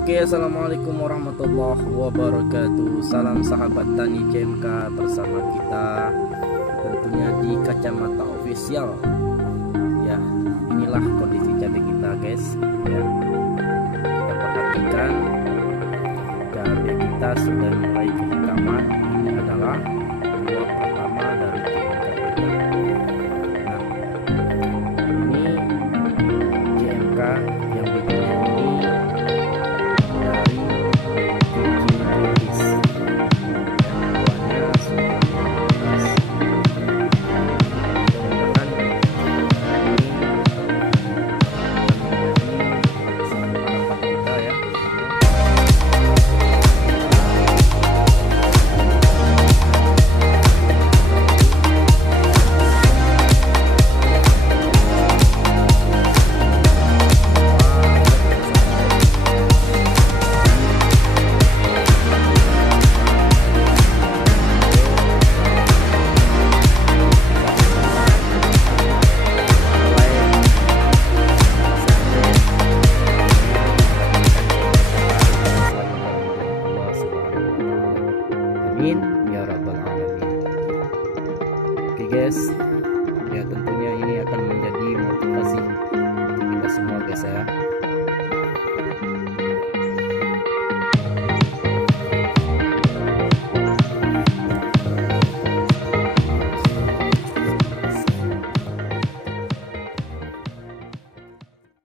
Oke, assalamualaikum warahmatullahi wabarakatuh. Salam sahabat tani CMK bersama kita tentunya di Kacamata Official. Ya, inilah kondisi cabai kita, guys. Ya, kita perhatikan cabai kita sudah mulai kehitaman. Ini adalah buah pertama dari CMK kita. Nah, ini CMK yang bikinnya ini ya rabbal alamin. Oke guys,